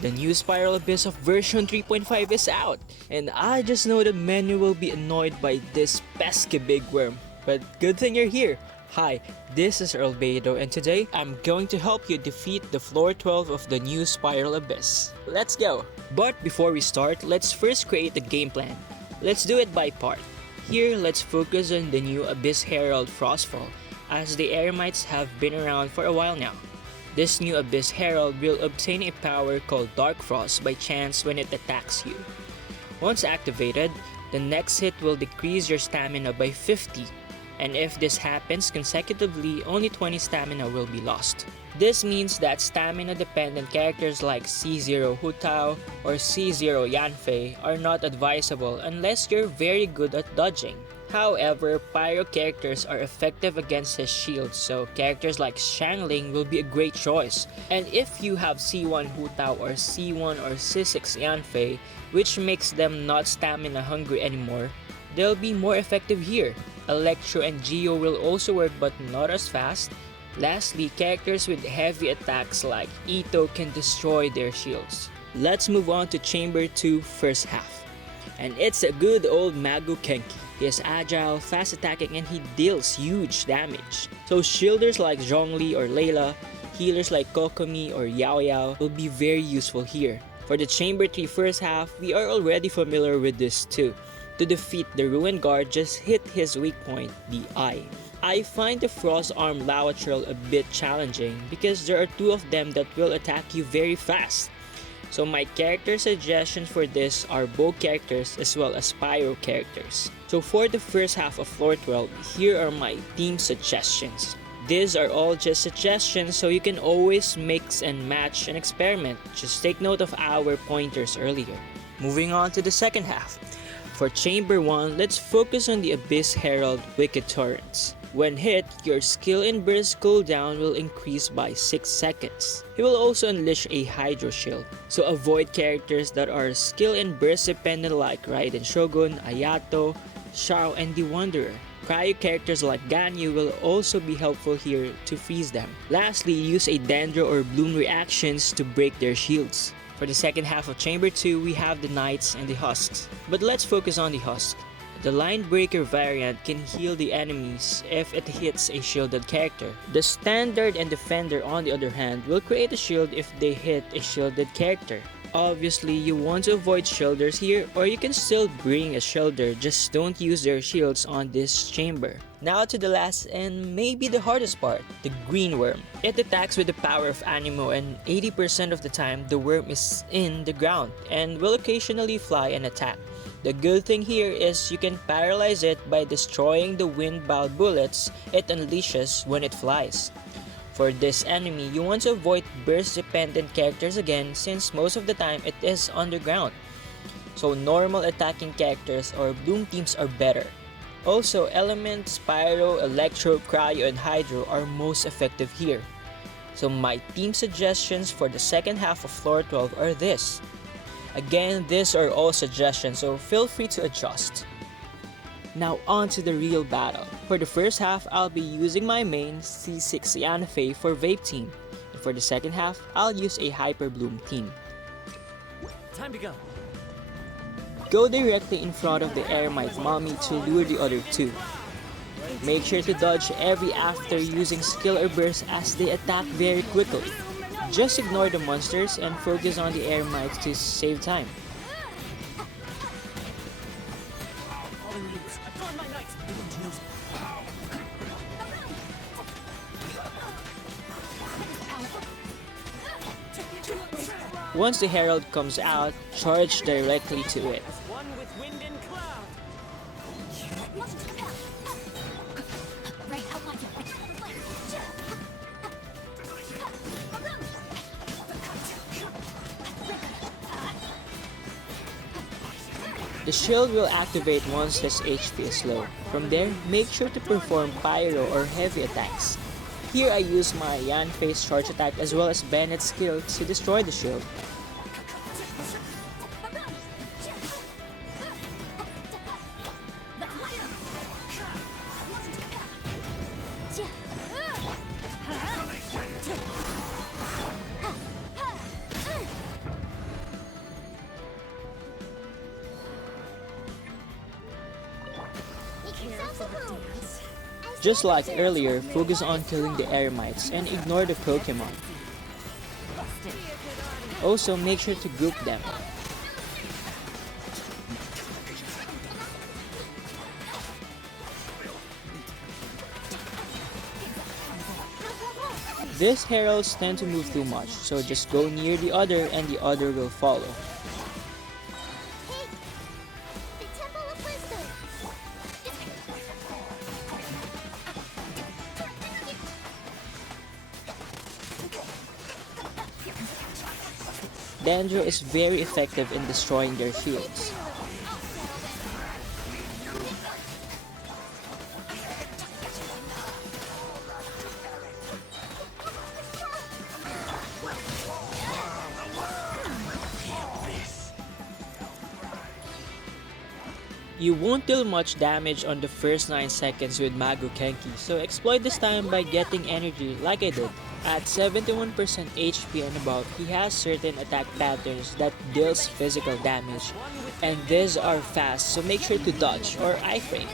The new Spiral Abyss of version 3.5 is out, and I just know that many will be annoyed by this pesky big worm. But good thing you're here. Hi, this is Albedo, and today I'm going to help you defeat the floor 12 of the new Spiral Abyss. Let's go! But before we start, let's first create a game plan. Let's do it by part. Here, let's focus on the new Abyss Herald Frostfall, as the Eremites have been around for a while now. This new Abyss Herald will obtain a power called Dark Frost by chance when it attacks you. Once activated, the next hit will decrease your stamina by 50, and if this happens consecutively, only 20 stamina will be lost. This means that stamina-dependent characters like C0 Hutao or C0 Yanfei are not advisable unless you're very good at dodging. However, Pyro characters are effective against his shield, so characters like Shangling will be a great choice. And if you have C1 Hutao or C1 or C6 Yanfei, which makes them not stamina hungry anymore, they'll be more effective here. Electro and Geo will also work but not as fast. Lastly, characters with heavy attacks like Ito can destroy their shields. Let's move on to Chamber 2 first half. And it's a good old Magu Kenki. He is agile, fast attacking, and he deals huge damage. So shielders like Zhongli or Layla, healers like Kokomi or Yao Yao will be very useful here. For the Chamber 3 first half, we are already familiar with this too. To defeat the Ruined Guard, just hit his weak point, the eye. I find the Frost Arm Lawachurl a bit challenging because there are two of them that will attack you very fast. So my character suggestions for this are bow characters as well as pyro characters. So for the first half of floor 12, here are my team suggestions. These are all just suggestions, so you can always mix and match and experiment. Just take note of our pointers earlier. Moving on to the second half. For Chamber 1, let's focus on the Abyss Herald Wicked Torrents. When hit, your skill and burst cooldown will increase by 6 seconds. He will also unleash a Hydro Shield, so avoid characters that are skill and burst dependent like Raiden Shogun, Ayato, Shao, and the Wanderer. Cryo characters like Ganyu will also be helpful here to freeze them. Lastly, use a Dendro or Bloom reactions to break their shields. For the second half of Chamber 2, we have the Knights and the Husks. But let's focus on the Husk. The Line Breaker variant can heal the enemies if it hits a shielded character. The Standard and Defender, on the other hand, will create a shield if they hit a shielded character. Obviously, you want to avoid shielders here, or you can still bring a shielder, just don't use their shields on this chamber. Now to the last and maybe the hardest part, the Green Worm. It attacks with the power of Animo, and 80% of the time the worm is in the ground and will occasionally fly and attack. The good thing here is you can paralyze it by destroying the wind-bound bullets it unleashes when it flies. For this enemy, you want to avoid burst-dependent characters again since most of the time it is underground. So normal attacking characters or Bloom teams are better. Also, Elements, Pyro, Electro, Cryo, and Hydro are most effective here. So my team suggestions for the second half of floor 12 are this. Again, these are all suggestions, so feel free to adjust. Now on to the real battle. For the first half, I'll be using my main C6 Yanfei for Vape team. And for the second half, I'll use a Hyper Bloom team. Time to go. Go directly in front of the Eremite mommy to lure the other two. Make sure to dodge every after using skill or burst as they attack very quickly. Just ignore the monsters and focus on the Eremites to save time. Once the Herald comes out, charge directly to it. The shield will activate once his HP is low. From there, make sure to perform Pyro or heavy attacks. Here I use my Yanfei's charge attack as well as Bennett's skill to destroy the shield. Just like earlier, focus on killing the Eremites and ignore the Pokemon. Also, make sure to group them. These heralds tend to move too much, so just go near the other and the other will follow. Dendro is very effective in destroying their shields. You won't deal much damage on the first 9 seconds with Mago Kenki, so exploit this time by getting energy like I did. At 71% HP and above, he has certain attack patterns that deals physical damage, and these are fast, so make sure to dodge or iframe.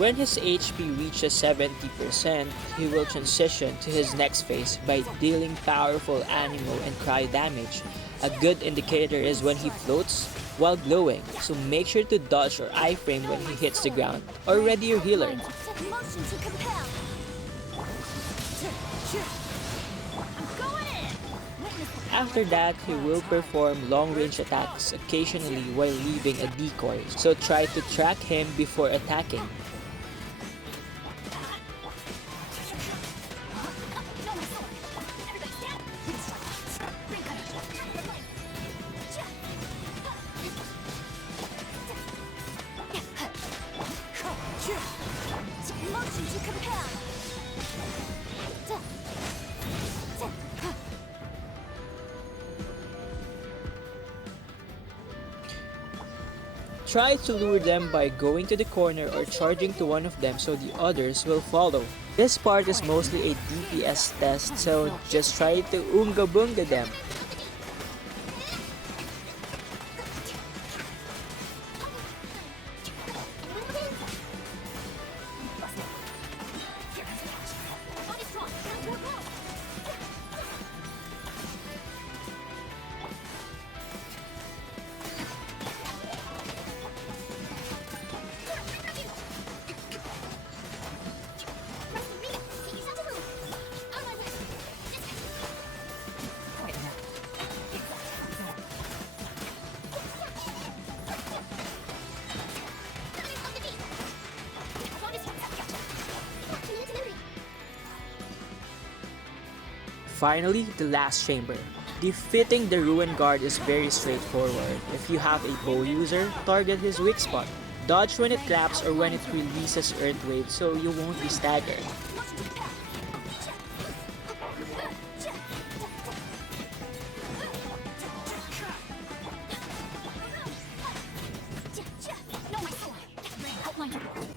When his HP reaches 70%, he will transition to his next phase by dealing powerful Animo and Cry damage. A good indicator is when he floats while glowing, so make sure to dodge or iframe when he hits the ground, or ready your healer. After that, he will perform long-range attacks occasionally while leaving a decoy, so try to track him before attacking. Try to lure them by going to the corner or charging to one of them so the others will follow. This part is mostly a DPS test, so just try to Unga Bunga them. Finally, the last chamber. Defeating the Ruin Guard is very straightforward. If you have a bow user, target his weak spot. Dodge when it claps or when it releases Earth Wave so you won't be staggered.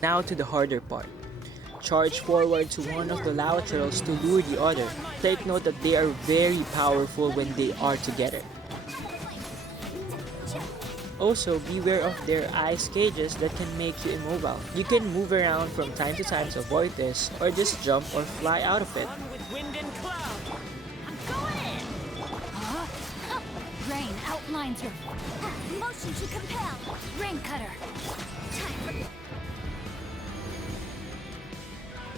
Now to the harder part. Charge forward to one of the Lautrals to lure the other. Take note that they are very powerful when they are together. Also, beware of their ice cages that can make you immobile. You can move around from time to time to avoid this, or just jump or fly out of it. Rain outlines your motion to compel. Rain cutter.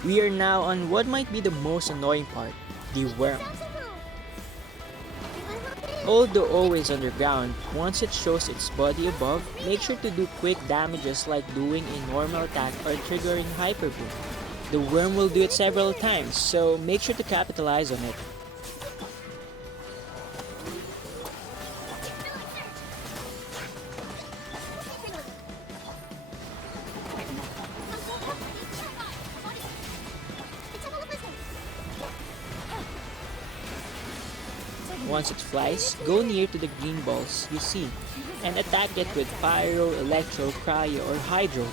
We are now on what might be the most annoying part, the worm. Although always underground, once it shows its body above, make sure to do quick damages like doing a normal attack or triggering Hyper Boom. The worm will do it several times, so make sure to capitalize on it. Once it flies, go near to the green balls you see, and attack it with Pyro, Electro, Cryo, or Hydro.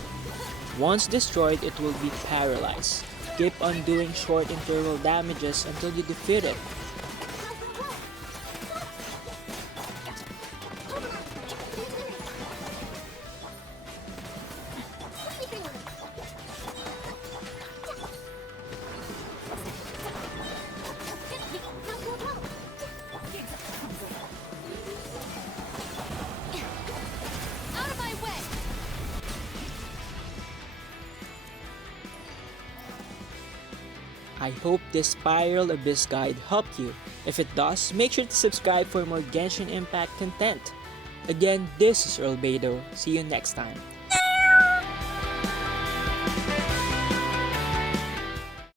Once destroyed, it will be paralyzed. Keep on doing short interval damages until you defeat it. I hope this Spiral Abyss guide helped you. If it does, make sure to subscribe for more Genshin Impact content. Again, this is Earl Beidou. See you next time.